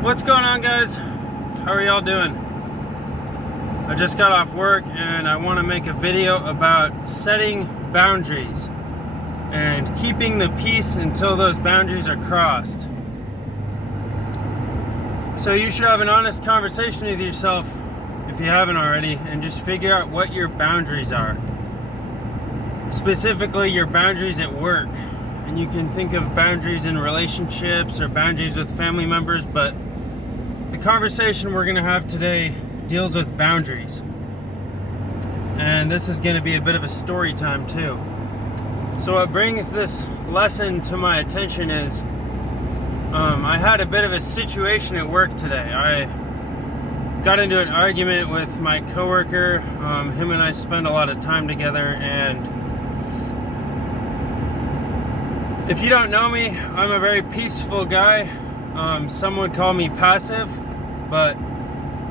What's going on, guys? How are y'all doing? I just got off work and I want to make a video about setting boundaries and keeping the peace until those boundaries are crossed. So you should have an honest conversation with yourself, if you haven't already, and just figure out what your boundaries are. Specifically, your boundaries at work. And you can think of boundaries in relationships or boundaries with family members, but the conversation we're going to have today deals with boundaries. And this is going to be a bit of a story time too. So what brings this lesson to my attention is I had a bit of a situation at work today. I got into an argument with my coworker. Him and I spend a lot of time together, and if you don't know me, I'm a very peaceful guy. Some would call me passive, but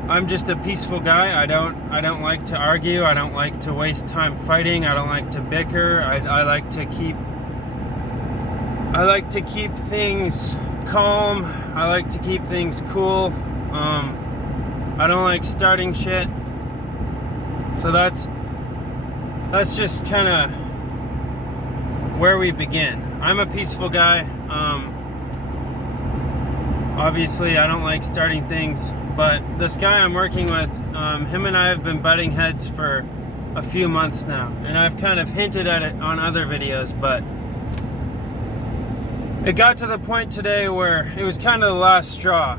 I'm just a peaceful guy. I don't like to argue. I don't like to waste time fighting. I don't like to bicker. I like to keep things calm. I like to keep things cool. I don't like starting shit. So that's just kind of where we begin. I'm a peaceful guy. Obviously, I don't like starting things, but this guy I'm working with, him and I have been butting heads for a few months now, and I've kind of hinted at it on other videos, but it got to the point today where it was kind of the last straw.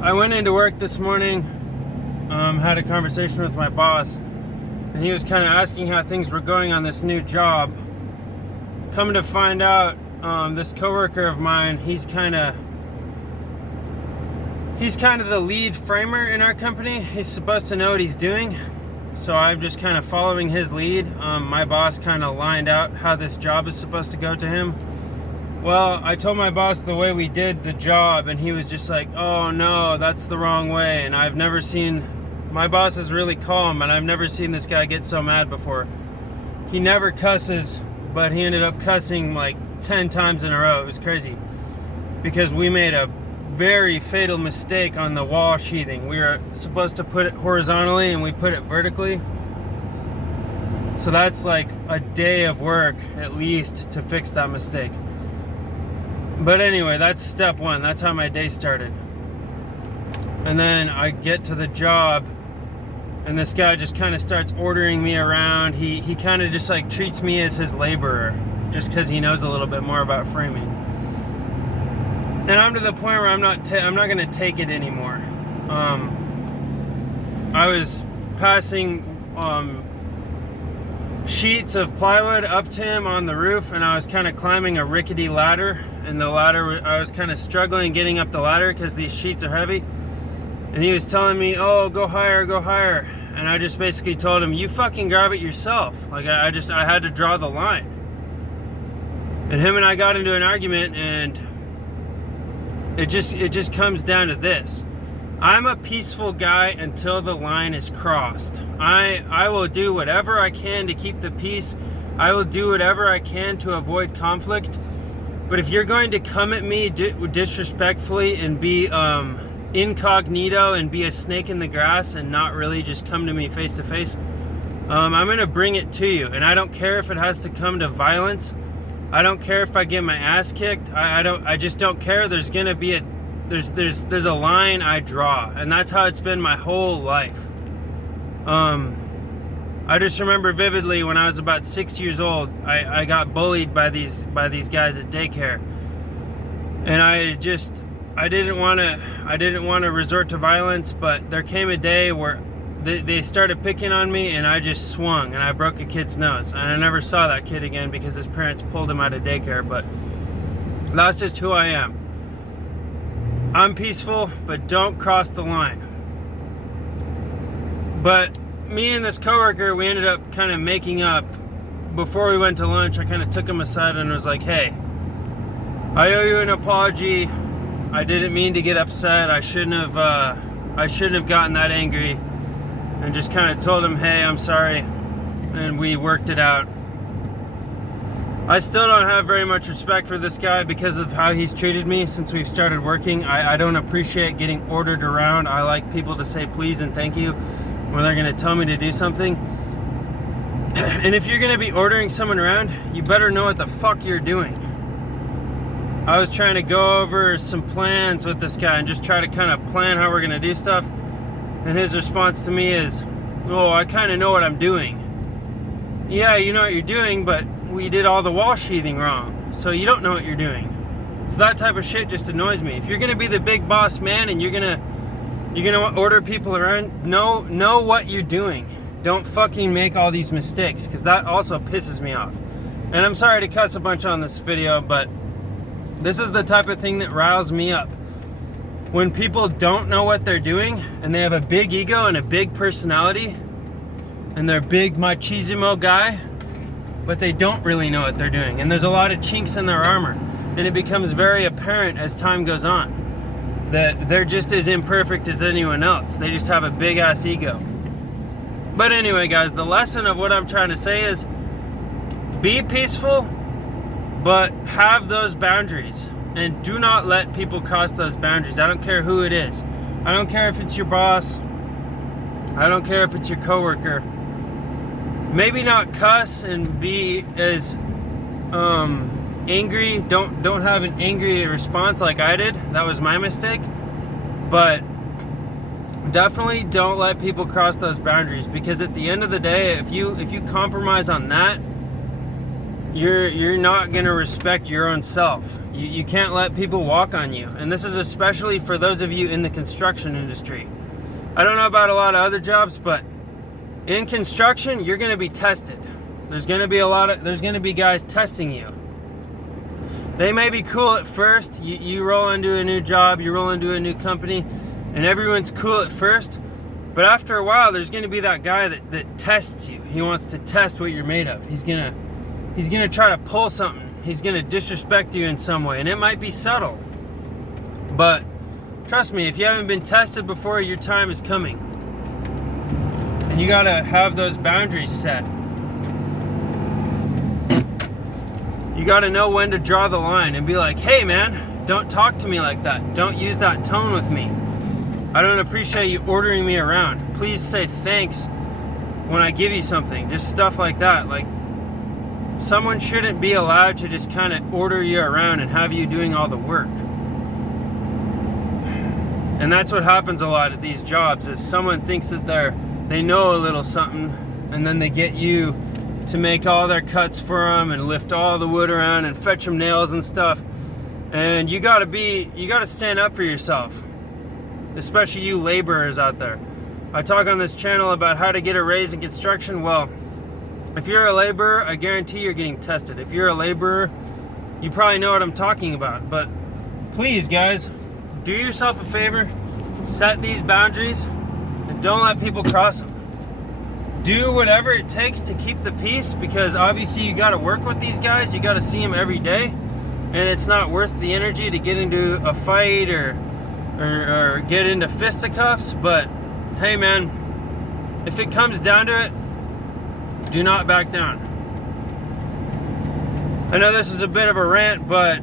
I went into work this morning, had a conversation with my boss, and he was kind of asking how things were going on this new job. Come to find out, this coworker of mine, he's kind of the lead framer in our company. He's supposed to know what he's doing, so I'm just kind of following his lead. My boss kind of lined out how this job is supposed to go to him. Well, I told my boss the way we did the job, and he was just like, oh no, that's the wrong way. And I've never seen, my boss is really calm, and I've never seen this guy get so mad before. He never cusses, but he ended up cussing like 10 times in a row. It was crazy because we made a very fatal mistake on the wall sheathing. We were supposed to put it horizontally and we put it vertically. So that's like a day of work at least to fix that mistake. But anyway, that's step one. That's how my day started. And then I get to the job, and this guy just kind of starts ordering me around. He kind of just like treats me as his laborer, just because he knows a little bit more about framing. And I'm to the point where I'm not going to take it anymore. I was passing sheets of plywood up to him on the roof, and I was kind of climbing a rickety ladder. And the ladder, I was kind of struggling getting up the ladder because these sheets are heavy. And he was telling me, oh, go higher, go higher. And I just basically told him, you fucking grab it yourself. Like I had to draw the line. And him and I got into an argument, and it just comes down to this. I'm a peaceful guy until the line is crossed. I will do whatever I can to keep the peace. I will do whatever I can to avoid conflict. But if you're going to come at me disrespectfully and be incognito and be a snake in the grass and not really just come to me face to face, I'm going to bring it to you. And I don't care if it has to come to violence. I don't care if I get my ass kicked. I just don't care. There's going to be there's a line I draw, and that's how it's been my whole life. I just remember vividly when I was about 6 years old, I got bullied by these guys at daycare, and I didn't want to resort to violence, but there came a day where they started picking on me, and I just swung and I broke a kid's nose, and I never saw that kid again because his parents pulled him out of daycare. But that's just who I am. I'm peaceful, but don't cross the line. But me and this coworker, we ended up kind of making up. Before we went to lunch, I kind of took him aside and was like, hey, I owe you an apology. I didn't mean to get upset. I shouldn't have gotten that angry. And just kind of told him, hey, I'm sorry. And we worked it out. I still don't have very much respect for this guy because of how he's treated me since we've started working. I don't appreciate getting ordered around. I like people to say please and thank you when they're gonna tell me to do something. And if you're gonna be ordering someone around, you better know what the fuck you're doing. I was trying to go over some plans with this guy and just try to kind of plan how we're gonna do stuff. And his response to me is, oh, I kind of know what I'm doing. Yeah, you know what you're doing, but we did all the wall sheathing wrong, so you don't know what you're doing. So that type of shit just annoys me. If you're gonna be the big boss man and you're gonna order people around, know what you're doing. Don't fucking make all these mistakes, because that also pisses me off. And I'm sorry to cuss a bunch on this video, but this is the type of thing that riles me up. When people don't know what they're doing and they have a big ego and a big personality and they're big machismo guy, but they don't really know what they're doing. And there's a lot of chinks in their armor. And it becomes very apparent as time goes on that they're just as imperfect as anyone else. They just have a big ass ego. But anyway, guys, the lesson of what I'm trying to say is be peaceful, but have those boundaries. And do not let people cross those boundaries. I don't care who it is. I don't care if it's your boss. I don't care if it's your coworker. Maybe not cuss and be as angry. Don't have an angry response like I did. That was my mistake. But definitely don't let people cross those boundaries, because at the end of the day, if you compromise on that, you're not gonna respect your own self. You can't let people walk on you. And this is especially for those of you in the construction industry. I don't know about a lot of other jobs, but in construction, you're gonna be tested. There's gonna be guys testing you. They may be cool at first. You roll into a new job, you roll into a new company, and everyone's cool at first. But after a while, there's gonna be that guy that tests you. He wants to test what you're made of. He's gonna try to pull something. He's gonna disrespect you in some way, and it might be subtle. But trust me, if you haven't been tested before, your time is coming. And you gotta have those boundaries set. You gotta know when to draw the line and be like, hey man, don't talk to me like that. Don't use that tone with me. I don't appreciate you ordering me around. Please say thanks when I give you something. Just stuff like that. Like, someone shouldn't be allowed to just kind of order you around and have you doing all the work. And that's what happens a lot at these jobs, is someone thinks that they know a little something, and then they get you to make all their cuts for them and lift all the wood around and fetch them nails and stuff. And you gotta stand up for yourself, especially you laborers out there. I talk on this channel about how to get a raise in construction. Well, if you're a laborer, I guarantee you're getting tested. If you're a laborer, you probably know what I'm talking about. But please, guys, do yourself a favor, set these boundaries, and don't let people cross them. Do whatever it takes to keep the peace, because obviously you got to work with these guys. You got to see them every day, and it's not worth the energy to get into a fight or get into fisticuffs. But hey, man, if it comes down to it, do not back down. I know this is a bit of a rant, but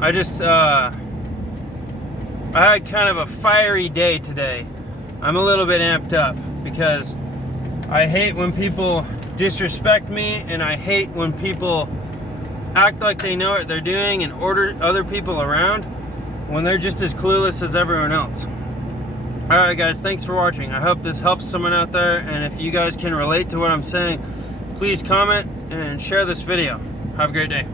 I had kind of a fiery day today. I'm a little bit amped up because I hate when people disrespect me, and I hate when people act like they know what they're doing and order other people around when they're just as clueless as everyone else. Alright guys, thanks for watching. I hope this helps someone out there, and if you guys can relate to what I'm saying, please comment and share this video. Have a great day.